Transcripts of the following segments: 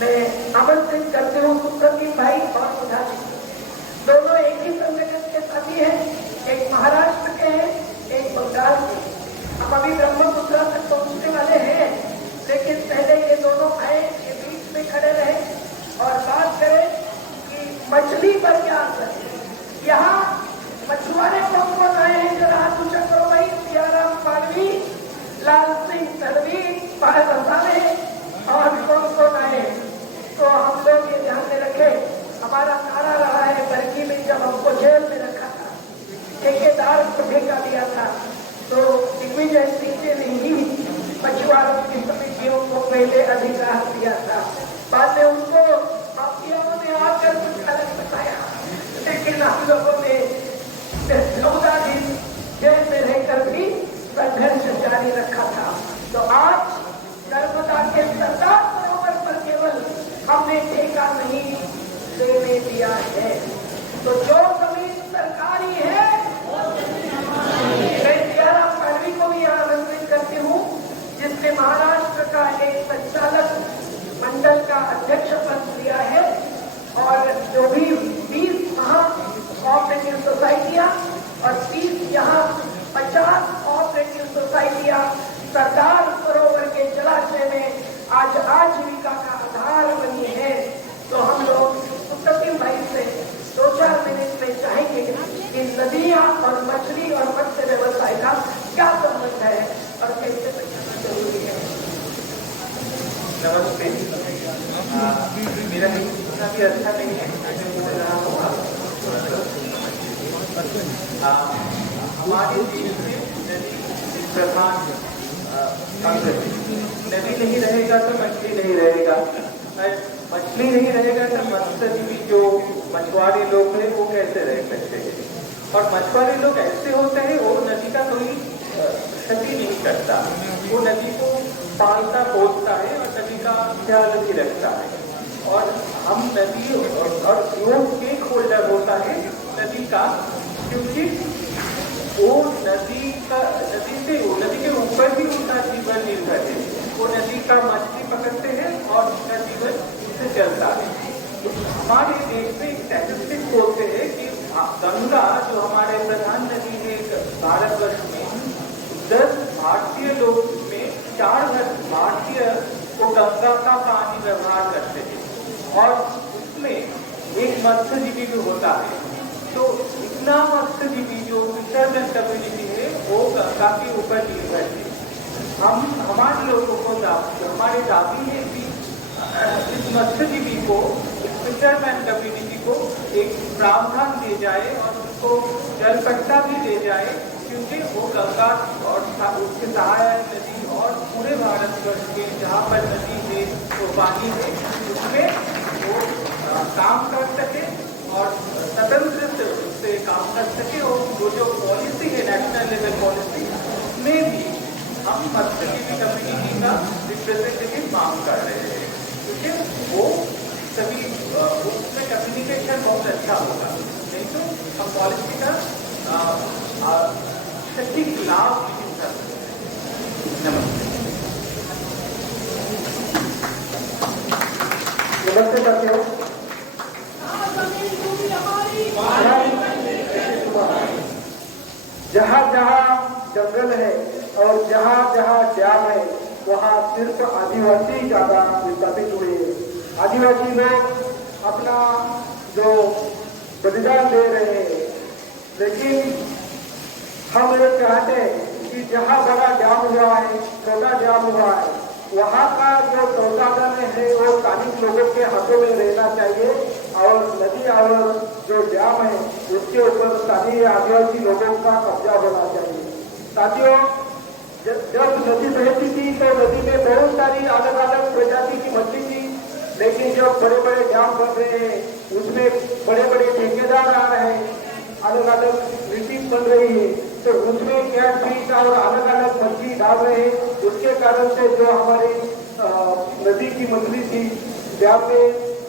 मैं आमंत्रित करती हूँ सुप्रदीप भाई और सुधा जी, दोनों एक ही संगठन के साथी हैं, एक महाराष्ट्र के हैं, एक बंगाल के। हम अभी ब्रह्मपुत्रा तक पहुंचने वाले हैं, लेकिन पहले ये दोनों आए, ये बीच में खड़े रहे और बात करें कि मछली पर क्या असर है। यहाँ मछुआरे कौन कौन आए हैं, जरा हाथ ऊंचा करो भाई। सियाराम पालवी, लाल सिंह तड़वी, पायल रसाले और कौन कौन आए। तो हम लोग ये ध्यान में रखे, हमारा नारा रहा है बरकी में जब हमको जेल में रखा था, ठेकेदार को ठेका दिया था, तो दिग्विजय सिंह ने ही मछुआरों की समितियों को पहले अधिकार दिया था। बाद में उनको माफियाओं ने आकर कुछ अलग बताया, लेकिन हम लोगों ने 14 दिन जेल में रहकर भी संघर्ष जारी रखा था। तो आज नर्मदा के सरदार सरोवर पर केवल हमने ठेका नहीं देने दिया है, तो जो जमीन सरकारी है, मैं सियाराम पालवी को भी यहाँ आमंत्रित करती हूँ, जिसने महाराष्ट्र का एक संचालक मंडल का अध्यक्ष पद लिया है, और जो भी 20 महा कोऑपरेटिव सोसाइटियां और 30 यहाँ 50 कोऑपरेटिव सोसाइटियां सरदार सरोवर के जलाशय में आज आजीविका का आधार बनी है। तो हम लोग सुप्रतिम भाई से 2-4 मिनट में चाहेंगे कि नदियां और मछली और मत्स्य व्यवसाय का क्या संबंध है और कैसे बचाना जरूरी है। नमस्ते। मेरा इतना भी अच्छा नहीं है, हमारे देश में नदी प्रधान नदी नहीं रहेगा तो मछली नहीं रहेगा, मछली नहीं रहेगा तो मत्स्यजीवी जो मछुआरे लोग हैं वो कैसे रह सकते हैं। और मछुआरे लोग ऐसे होते हैं, वो नदी का कोई क्षति नहीं करता, वो नदी को पालता पोसता है और नदी का ख्याल भी रखता है। और हम नदी और जो स्टेक होल्डर होता है नदी का, क्योंकि वो नदी के ऊपर भी उनका जीवन निर्भर है। वो नदी का मछली पकड़ते हैं और उनका जीवन उससे चलता है। तो हमारे देश में स्टैटिस्टिक्स बोलते हैं कि गंगा जो हमारे प्रधान नदी है भारतवर्ष में, 10 भारतीय लोग में 4 भारतीय को गंगा का पानी व्यवहार करते हैं और उसमें एक मत्स्यजीवी भी होता है। तो इतना मत्स्यजीवी जो फिशरमैन कम्युनिटी है वो गंगा के ऊपर निर्भर है। हमारे लोगों को हमारे दावी है कि इस मत्स्यजीवी को, इस फिशरमैन कम्युनिटी को एक प्रावधान दिए जाए और उसको जलपट्टा भी दे जाए, क्योंकि वो गंगा और उसके सहायक नदी और पूरे भारतवर्ष के जहाँ पर नदी है तो पानी है उसमें वो काम कर सके और स्वतंत्र से काम कर सके। और वो जो पॉलिसी है नेशनल लेवल पॉलिसी, उसमें भी हम मत्स्यजीवी कम्युनिटी का रिप्रेजेंटेटिव मांग कर रहे हैं, क्योंकि वो सभी उसमें कम्युनिकेशन बहुत अच्छा होगा। नहीं तो हम पॉलिसी का सटीक लाभ नहीं कर सकते। नमस्ते साथियों। जहाँ जहाँ जंगल है और जहाँ जहाँ डैम है वहाँ सिर्फ आदिवासी ज्यादा विस्थापित हुए हैं। आदिवासी लोग अपना जो बलिदान दे रहे हैं, लेकिन हम ये चाहते हैं कि जहाँ बड़ा डैम हुआ है, छोटा डैम हुआ है, वहाँ का जो संसाधन है वो स्थानिक लोगों के हाथों में रहना चाहिए और नदी और जो डैम है उसके ऊपर स्थानीय आदिवासी लोगों का कब्जा होना चाहिए। साथियों, जब नदी बहती थी तो नदी में बहुत सारी अलग अलग प्रजाति की मछली थी, लेकिन जब बड़े बड़े डैम बन रहे हैं उसमें बड़े बड़े ठेकेदार आ रहे हैं, अलग अलग नीति बन रही है, तो उसमें कैटफिश और अलग अलग मछली डाल रहे हैं। उसके कारण से जो हमारी नदी की मछली थी, डैम में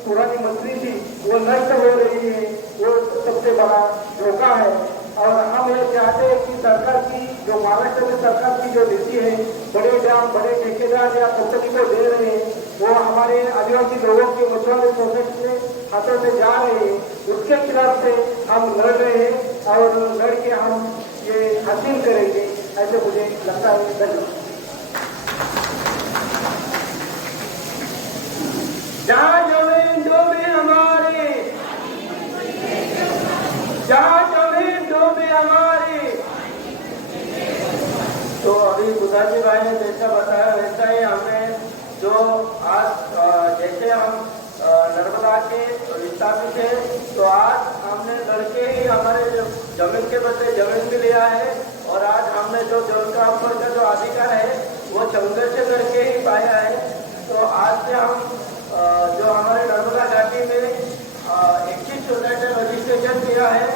पुरानी मछली थी, वो नष्ट हो रही है। वो सबसे बड़ा धोखा है। और हम ये चाहते हैं कि सरकार की जो महाराष्ट्र में सरकार की जो नीति है, बड़े डैम बड़े ठेकेदार या कंपनी को दे रहे हैं, वो हमारे आदिवासी लोगों के मछुआरे सोसाइटी के हाथों से जा रहे हैं, उसके खिलाफ से हम लड़ रहे हैं और लड़ के हम ये हासिल करेंगे, ऐसे मुझे लगता है। धन्यवाद। जहाँ जमीन डूबे हमारे, जहाँ जमीन डूबे हमारे। तो अभी बुधाजी भाई ने जैसा बताया वैसा ही हमने जो आज जैसे हम नर्मदा के विस्थापित है, तो आज हमने लड़के ही हमारे जमीन के बदले जमीन भी लिया है और आज हमने जो जल का ऊपर का जो अधिकार है वो संघर्ष करके ही पाया है। तो आज से हम जो हमारे नर्मदा घाटी में 21 सोसाइटी रजिस्ट्रेशन किया है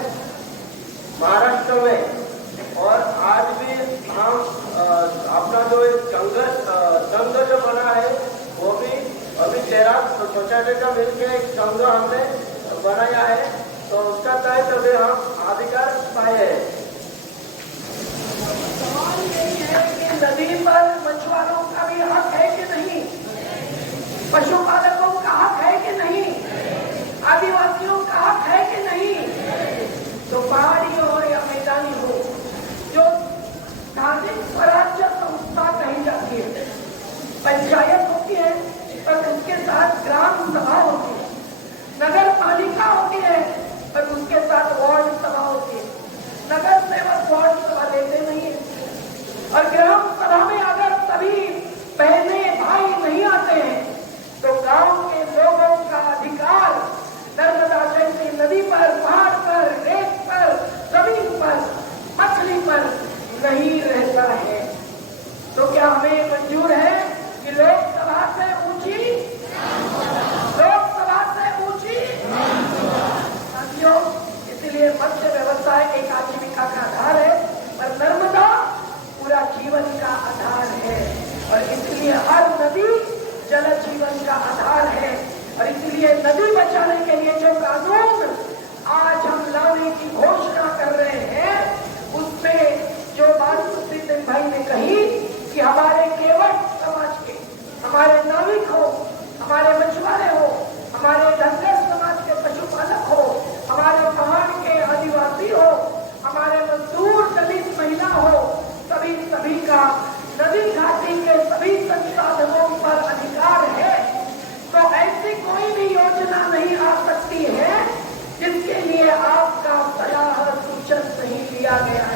महाराष्ट्र में, और आज भी हम अपना जो संघ जो बना है वो भी अभी 13 सोसाइटी का मिलकर एक संघ हमने बनाया है, तो उसका तहत अभी हम अधिकार पाए हैं। सवाल यही है कि नदी पर मछुआरों का भी हक है कि नहीं, पशुपालकों का हक है कि नहीं, आदिवासियों का हक है कि नहीं। तो पहाड़ी हो या मैदानी हो, जो स्थानिक स्वराज्य संस्था कही जाती है, पंचायत होती है पर उसके साथ ग्राम सभा होती है, नगर पालिका होती है पर उसके साथ वार्ड सभा होती है। नगर सेवक वार्ड सभा लेते नहीं है, और ग्राम सभा में अगर सभी बहने भाई नहीं आते हैं तो गांव के लोगों का अधिकार नर्मदा जैसी नदी पर, पहाड़ पर, रेत पर, जमीन पर, मछली पर नहीं रहता है। तो क्या हमें मंजूर है कि लोकसभा से ऊंची, लोकसभा से ऊंची साथियों, इसलिए मत्स्य व्यवसाय एक आजीविका का आधार है, पर नर्मदा पूरा जीवन का आधार है, और इसलिए हर नदी जल जीवन का आधार है। और इसलिए नदी बचाने के लिए जो कानून आज हम लाने की घोषणा कर रहे हैं, उसमें जो बात सुश्री सिंह भाई ने कही कि हमारे केवट समाज के, हमारे नाविक हो, हमारे मछुआरे हो, हमारे धनगर समाज के पशुपालक हो, हमारे पहाड़ के आदिवासी हो, हमारे मजदूर दलित महिला हो, सभी का नदी घाटी के सभी संसाधनों पर अधिकार है। तो ऐसी कोई भी योजना नहीं आ सकती है जिसके लिए आपका सलाह सूचन नहीं लिया गया है।